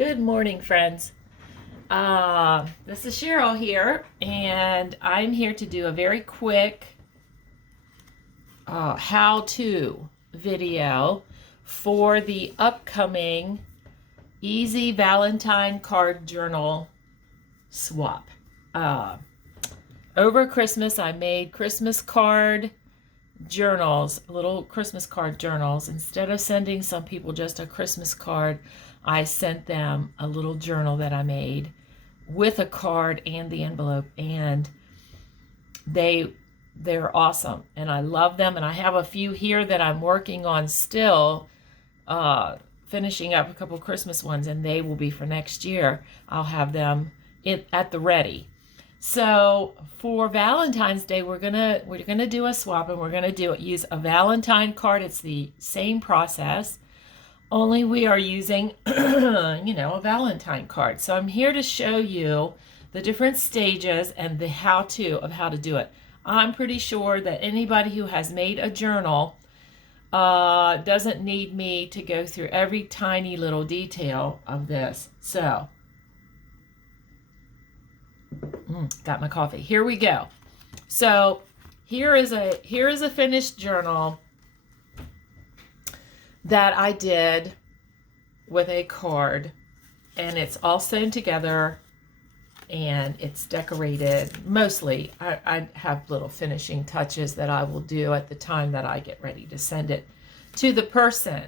Good morning, friends. This is Cheryl here, and I'm here to do a very quick how-to video for the upcoming Easy Valentine Card Journal swap. Over Christmas, I made Christmas card journals, little Christmas card journals. Instead of sending some people just a Christmas card, I sent them a little journal that I made with a card and the envelope, and they're awesome, and I love them. And I have a few here that I'm working on still, finishing up a couple Christmas ones, and they will be for next year. I'll have them at the ready. So for Valentine's Day, we're gonna do a swap, and we're gonna use a Valentine card. It's the same process, only we are using a Valentine card. So I'm here to show you the different stages and the how-to of how to do it. I'm pretty sure that anybody who has made a journal doesn't need me to go through every tiny little detail of this. So got my coffee. Here we go. So here is a finished journal that I did with a card, and it's all sewn together and it's decorated. Mostly I have little finishing touches that I will do at the time that I get ready to send it to the person.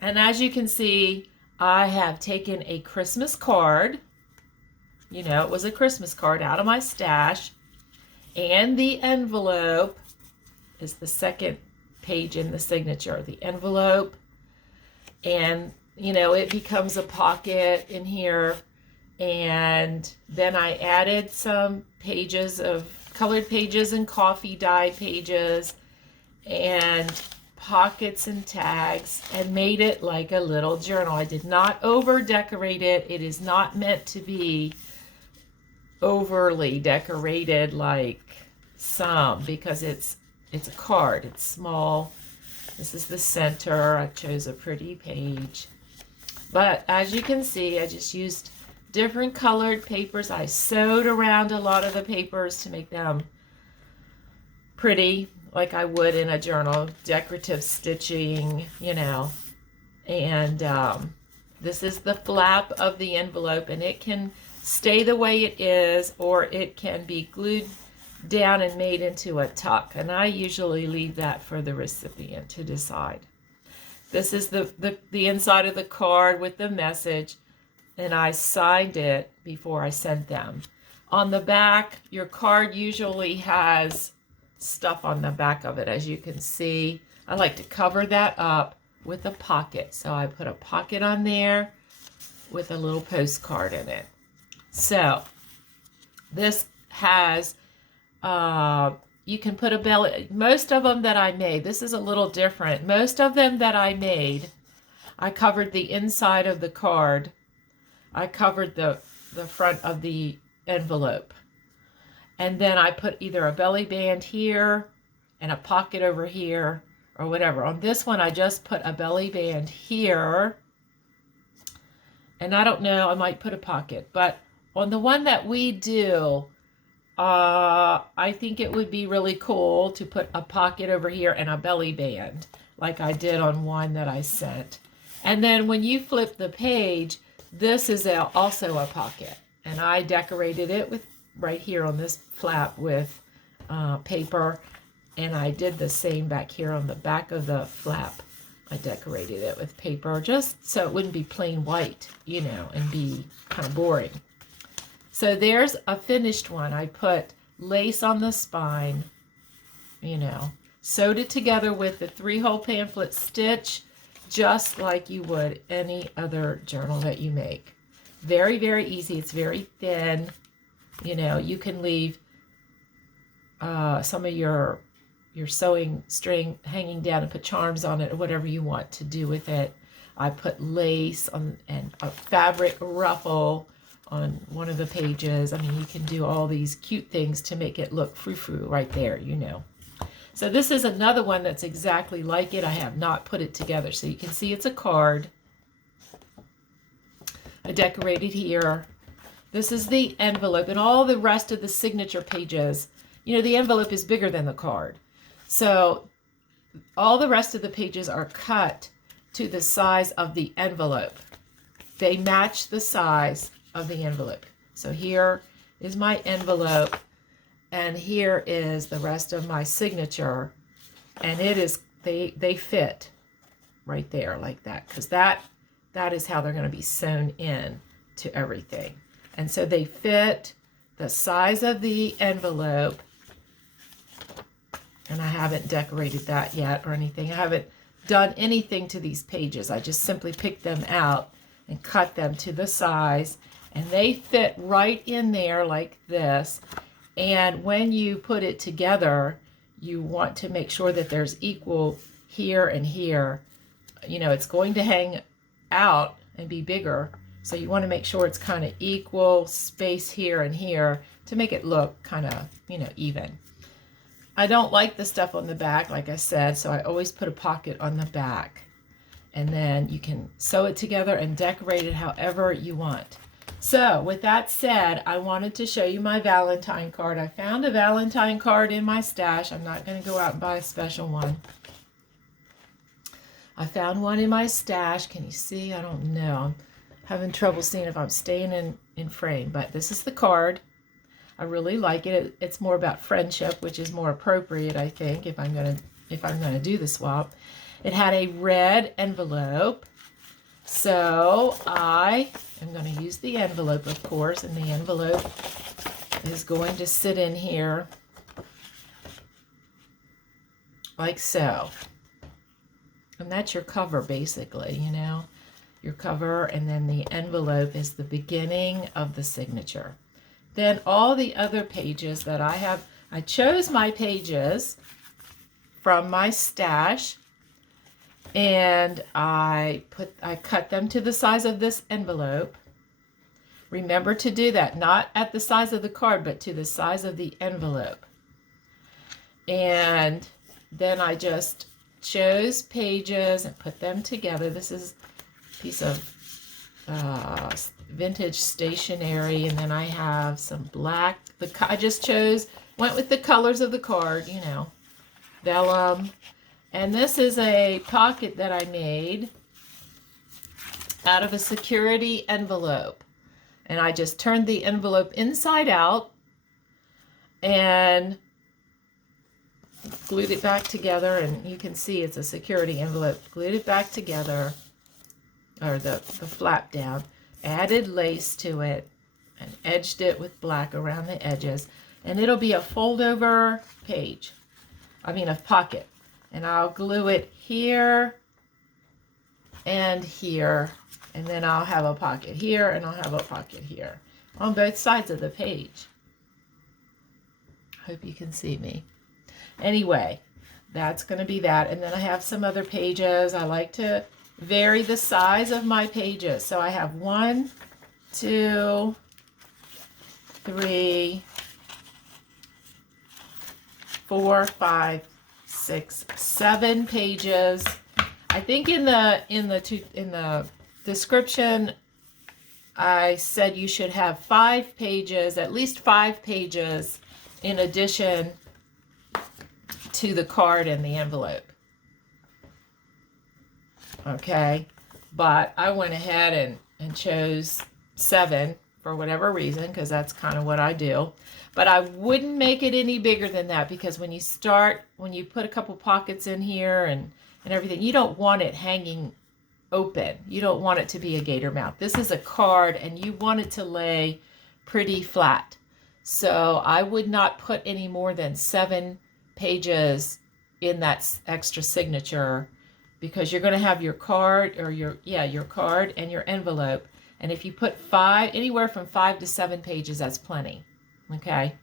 And as you can see, I have taken a Christmas card. It was a Christmas card out of my stash, and the envelope is the second page in the signature. The envelope, and it becomes a pocket in here, and then I added some pages of colored pages and coffee dyed pages and pockets and tags, and made it like a little journal. I did not over decorate it. It is not meant to be overly decorated like some, because it's a card. It's small. This is the center. I chose a pretty page, but as you can see, I just used different colored papers. I sewed around a lot of the papers to make them pretty, like I would in a journal, decorative stitching, and this is the flap of the envelope, and it can stay the way it is, or it can be glued down and made into a tuck, and I usually leave that for the recipient to decide. This is the inside of the card with the message, and I signed it before I sent them. On the back, your card usually has stuff on the back of it, as you can see. I like to cover that up with a pocket, so I put a pocket on there with a little postcard in it. So this has you can put a belly. Most of them that I made, this is a little different. Most of them that I made, I covered the inside of the card. I covered the front of the envelope. And then I put either a belly band here and a pocket over here or whatever. On this one, I just put a belly band here. And I don't know, I might put a pocket. But on the one that we do, I think it would be really cool to put a pocket over here and a belly band, like I did on one that I sent. And then when you flip the page, this is also a pocket. And I decorated it with right here on this flap with paper. And I did the same back here on the back of the flap. I decorated it with paper just so it wouldn't be plain white, and be kind of boring. So there's a finished one. I put lace on the spine, sewed it together with the 3-hole pamphlet stitch, just like you would any other journal that you make. Very, very easy. It's very thin. You can leave some of your sewing string hanging down and put charms on it, or whatever you want to do with it. I put lace on and a fabric ruffle on one of the pages. I mean, you can do all these cute things to make it look frou-frou right there, So this is another one that's exactly like it. I have not put it together, so you can see it's a card. I decorated here. This is the envelope, and all the rest of the signature pages, you know, the envelope is bigger than the card. So all the rest of the pages are cut to the size of the envelope. They match the size of the envelope. So here is my envelope, and here is the rest of my signature, and it is, they fit right there like that, because that is how they're going to be sewn in to everything. And so they fit the size of the envelope, and I haven't decorated that yet or anything. I haven't done anything to these pages. I just simply picked them out and cut them to the size, and they fit right in there like this. And when you put it together, you want to make sure that there's equal here and here. You know, it's going to hang out and be bigger, so you want to make sure it's kind of equal space here and here to make it look kind of, you know, even. I don't like the stuff on the back, like I said, so I always put a pocket on the back. And then you can sew it together and decorate it however you want. So with that said, I wanted to show you my Valentine card. I found a Valentine card in my stash. I'm not going to go out and buy a special one. I found one in my stash. Can you see? I don't know. I'm having trouble seeing if I'm staying in frame, but this is the card. I really like it. It's more about friendship, which is more appropriate, I think, if I'm gonna do the swap. It had a red envelope, so I am going to use the envelope, of course, and the envelope is going to sit in here like so. And that's your cover, basically, you know, your cover, and then the envelope is the beginning of the signature. Then all the other pages that I have, I chose my pages from my stash, and I cut them to the size of this envelope. Remember to do that, not at the size of the card, but to the size of the envelope. And then I just chose pages and put them together. This is a piece of vintage stationery, and then I have some black. I just went with the colors of the card, you know, vellum. And this is a pocket that I made out of a security envelope. And I just turned the envelope inside out and glued it back together. And you can see it's a security envelope. Glued it back together, or the flap down. Added lace to it and edged it with black around the edges. And it'll be a fold-over page. I mean a pocket. And I'll glue it here and here. And then I'll have a pocket here and I'll have a pocket here on both sides of the page. Hope you can see me. Anyway, that's going to be that. And then I have some other pages. I like to vary the size of my pages. So I have 1, 2, 3, 4, 5, 6, 7 pages. I think in the description I said you should have 5 pages, at least 5 pages in addition to the card and the envelope. Okay, but I went ahead and chose 7 for whatever reason, because that's kind of what I do. But I wouldn't make it any bigger than that, because when you put a couple pockets in here and everything, you don't want it hanging open. You don't want it to be a gator mouth. This is a card and you want it to lay pretty flat. So I would not put any more than 7 pages in that extra signature, because you're going to have your card, or your card and your envelope. And if you put anywhere from 5 to 7 pages, that's plenty. Okay.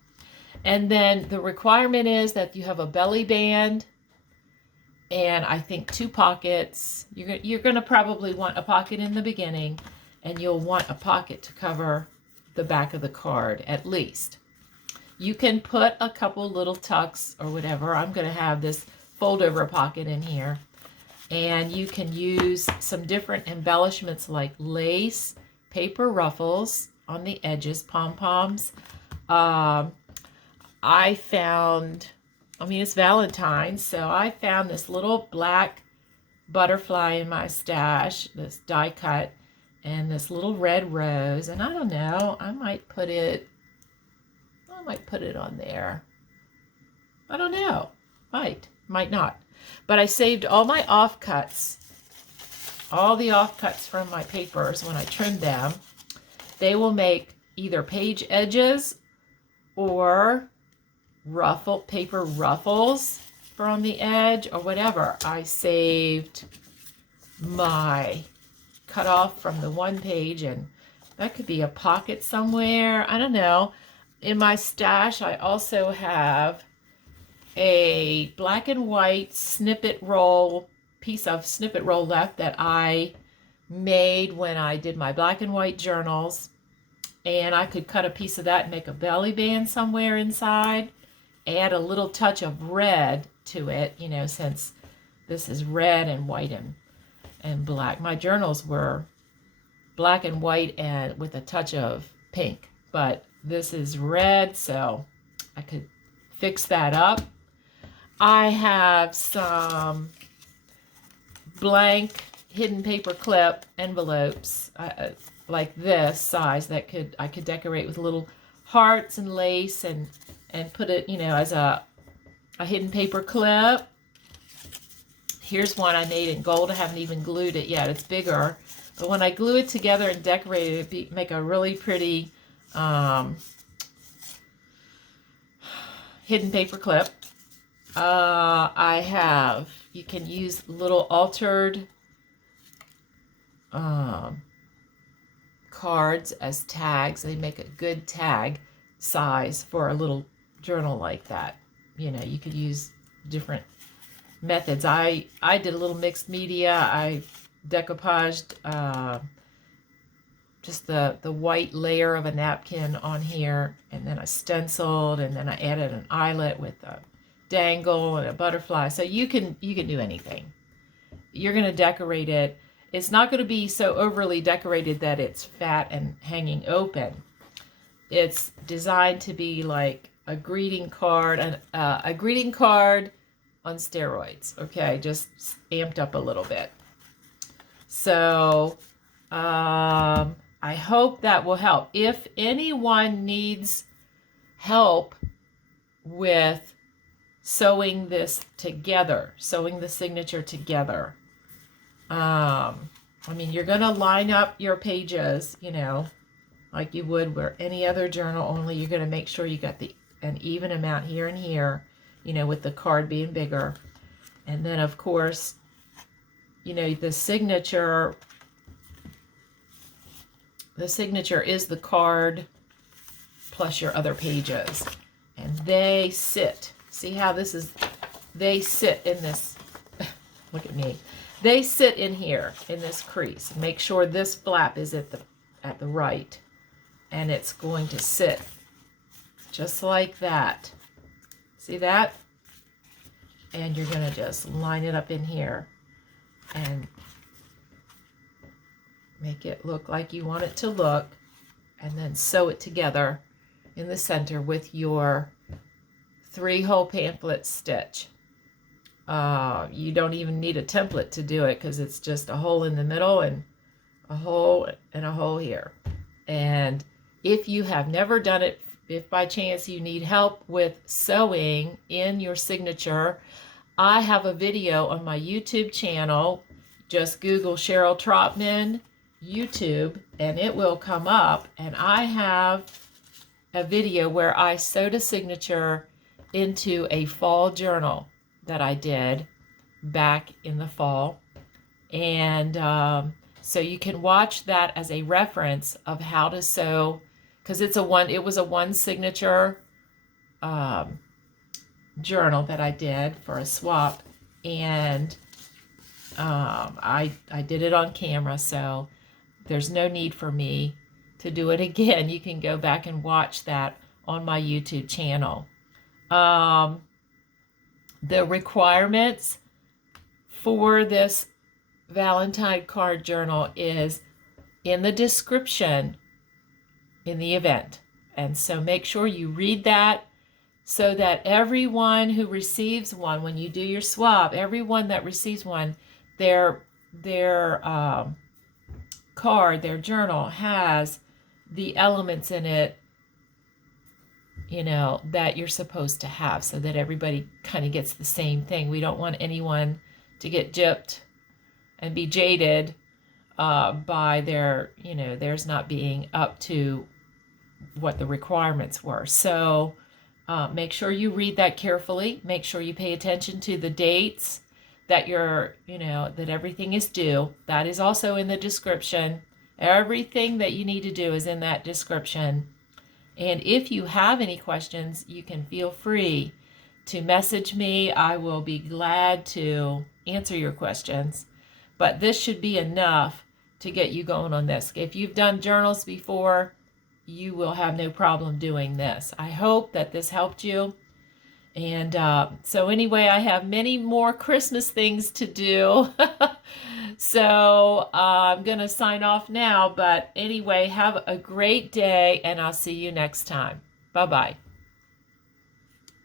And then the requirement is that you have a belly band, and I think 2 pockets. You're going to probably want a pocket in the beginning, and you'll want a pocket to cover the back of the card at least. You can put a couple little tucks or whatever. I'm going to have this fold over pocket in here, and you can use some different embellishments like lace paper ruffles on the edges, pom-poms. I found, I mean, it's Valentine's, so I found this little black butterfly in my stash, this die cut, and this little red rose, and I don't know, I might put it on there. I don't know, might not. But I saved all my offcuts, all the offcuts from my papers when I trimmed them. They will make either page edges or paper ruffles for on the edge or whatever. I saved my cut off from the one page, and that could be a pocket somewhere. I don't know. In my stash, I also have a black and white piece of snippet roll left that I made when I did my black and white journals. And I could cut a piece of that and make a belly band somewhere inside. Add a little touch of red to it, you know, since this is red and white and black. My journals were black and white and with a touch of pink, but this is red, so I could fix that up. I have some blank hidden paper clip envelopes like this size that I could decorate with little hearts and lace and put it, you know, as a hidden paper clip. Here's one I made in gold. I haven't even glued it yet. It's bigger. But when I glue it together and decorate it, make a really pretty hidden paper clip. You can use little altered cards as tags. They make a good tag size for a little journal like that. You know, you could use different methods. I did a little mixed media. I decoupaged just the white layer of a napkin on here, and then I stenciled, and then I added an eyelet with a dangle and a butterfly. So you can do anything. You're going to decorate it. It's not going to be so overly decorated that it's fat and hanging open. It's designed to be like a greeting card, a greeting card on steroids. Okay, just amped up a little bit. So I hope that will help. If anyone needs help with sewing this together, sewing the signature together, I mean, you're going to line up your pages, you know, like you would where any other journal, only you're going to make sure you got an even amount here and here, you know, with the card being bigger. And then, of course, you know, the signature is the card plus your other pages. And they sit. See how this is, they sit in this, look at me. They sit in here in this crease. Make sure this flap is at the right, and it's going to sit just like that. See that? And you're going to just line it up in here and make it look like you want it to look, and then sew it together in the center with your 3-hole pamphlet stitch. You don't even need a template to do it because it's just a hole in the middle and a hole and a hole here. And if you have never done it, if by chance you need help with sewing in your signature, I have a video on my YouTube channel. Just Google Cheryl Trotman YouTube and it will come up. And I have a video where I sewed a signature into a fall journal that I did back in the fall. And so you can watch that as a reference of how to sew, because it was a one signature journal that I did for a swap, and I did it on camera, so there's no need for me to do it again. You can go back and watch that on my YouTube channel. The requirements for this Valentine card journal is in the description in the event. And so make sure you read that so that everyone who receives one, when you do your swab, everyone that receives one, their card, their journal has the elements in it, you know, that you're supposed to have, so that everybody kind of gets the same thing. We don't want anyone to get gypped and be jaded by their, you know, theirs not being up to what the requirements were. So make sure you read that carefully. Make sure you pay attention to the dates that you're, you know, that everything is due. That is also in the description. Everything that you need to do is in that description. And if you have any questions, you can feel free to message me. I will be glad to answer your questions. But this should be enough to get you going on this. If you've done journals before, you will have no problem doing this. I hope that this helped you. And so anyway, I have many more Christmas things to do. So I'm going to sign off now. But anyway, have a great day, and I'll see you next time. Bye-bye.